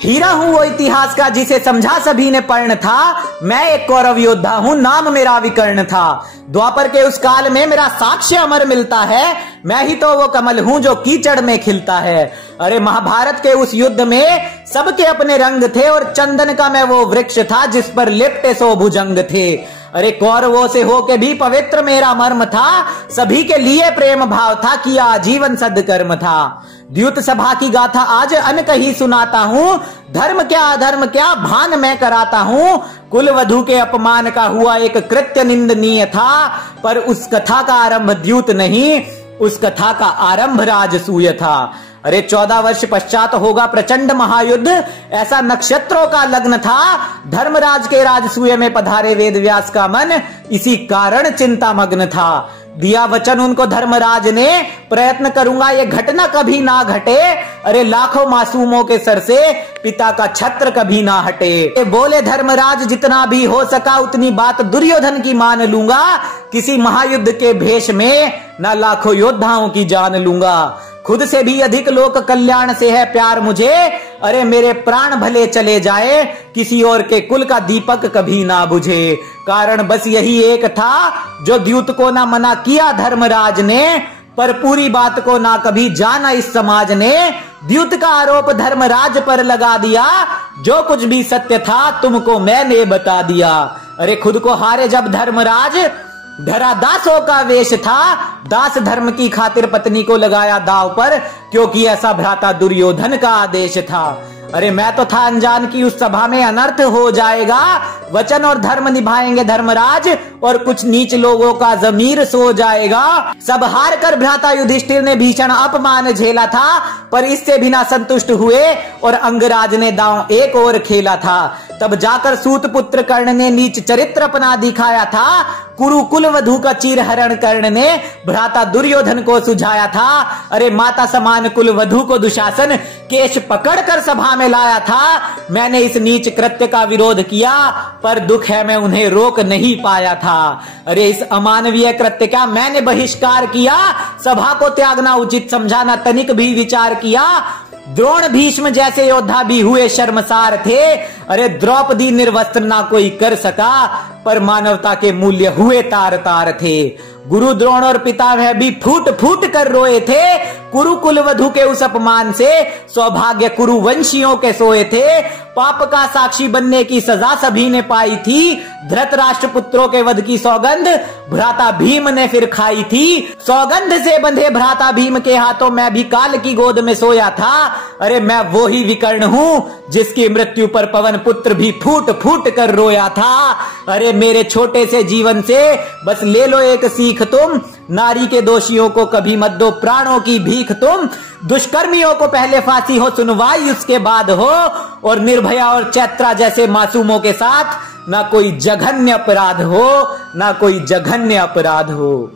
हीरा हूं वो इतिहास का जिसे समझा सभी ने पर्ण था। मैं एक कौरव योद्धा हूं, नाम मेरा विकर्ण था। द्वापर के उस काल में मेरा साक्ष्य अमर मिलता है। मैं ही तो वो कमल हूं जो कीचड़ में खिलता है। अरे महाभारत के उस युद्ध में सबके अपने रंग थे और चंदन का मैं वो वृक्ष था जिस पर लिपटे सो भुजंग थे। अरे कौरवों से होके भी पवित्र मेरा मर्म था। सभी के लिए प्रेम भाव था, किया आजीवन सद्कर्म था। द्युत सभा की गाथा आज अनकही सुनाता हूँ। धर्म क्या अधर्म क्या भान मैं कराता हूँ। कुल वधु के अपमान का हुआ एक कृत्य निंदनीय था, पर उस कथा का आरंभ द्युत नहीं, उस कथा का आरंभ राजसूय था। अरे 14 वर्ष पश्चात होगा प्रचंड महायुद्ध, ऐसा नक्षत्रों का लग्न था। धर्मराज के राजसूय में पधारे वेदव्यास का मन, इसी कारण चिंता मग्न था। दिया वचन उनको धर्मराज ने, प्रयत्न करूंगा ये घटना कभी ना घटे। अरे लाखों मासूमों के सर से पिता का छत्र कभी ना हटे। बोले धर्मराज जितना भी हो सका उतनी बात दुर्योधन की मान लूंगा। किसी महायुद्ध के भेष में ना लाखों योद्धाओं की जान लूंगा। खुद से भी अधिक लोक कल्याण से है प्यार मुझे। अरे मेरे प्राण भले चले जाए, किसी और के कुल का दीपक कभी ना बुझे। कारण बस यही एक था जो द्युत को ना मना किया धर्मराज ने, पर पूरी बात को ना कभी जाना इस समाज ने। द्युत का आरोप धर्मराज पर लगा दिया, जो कुछ भी सत्य था तुमको मैंने बता दिया। अरे खुद को हारे जब धर्मराज, धरा दासों का वेश था। दास धर्म की खातिर पत्नी को लगाया दाव पर, क्योंकि ऐसा भ्राता दुर्योधन का आदेश था। अरे मैं तो था अनजान की उस सभा में अनर्थ हो जाएगा। वचन और धर्म निभाएंगे धर्मराज, और कुछ नीच लोगों का जमीर सो जाएगा। सब हार कर भ्राता युधिष्ठिर ने भीषण अपमान झेला था, पर इससे भी ना संतुष्ट हुए और अंगराज ने दांव एक और खेला था। तब जाकर सूत पुत्र कर्ण ने नीच चरित्र अपना दिखाया था। कुरु कुल वधु का चीर हरण कर्ण ने भ्राता दुर्योधन को सुझाया था। अरे माता समान कुल वधु को दुशासन केश पकड़कर सभा में लाया था। मैंने इस नीच कृत्य का विरोध किया, पर दुख है मैं उन्हें रोक नहीं पाया था। अरे इस अमानवीय कृत्य का मैंने बहिष्कार किया। सभा को त्यागना उचित समझा, न तनिक भी विचार किया। द्रोण भीष्म जैसे योद्धा भी हुए शर्मसार थे। अरे द्रौपदी निर्वस्त्र ना कोई कर सका, पर मानवता के मूल्य हुए तार तार थे। गुरु द्रोण और पितामह भी फूट फूट कर रोए थे। कुरु कुल वधु के उस अपमान से सौभाग्य कुरु वंशियों के सोए थे। पाप का साक्षी बनने की सजा सभी ने पाई थी। धृतराष्ट्र पुत्रों के वध की सौगंध भ्राता भीम ने फिर खाई थी। सौगंध से बंधे भ्राता भीम के हाथों मैं भी काल की गोद में सोया था। अरे मैं वो ही विकर्ण हूँ जिसकी मृत्यु पर पवन पुत्र भी फूट फूट कर रोया था। अरे मेरे छोटे से जीवन से बस ले लो एक सीख तुम, नारी के दोषियों को कभी मत दो प्राणों की भीख तुम। दुष्कर्मियों को पहले फांसी हो सुनवाई उसके बाद हो, और निर्भया और चैत्रा जैसे मासूमों के साथ ना कोई जघन्य अपराध हो, ना कोई जघन्य अपराध हो।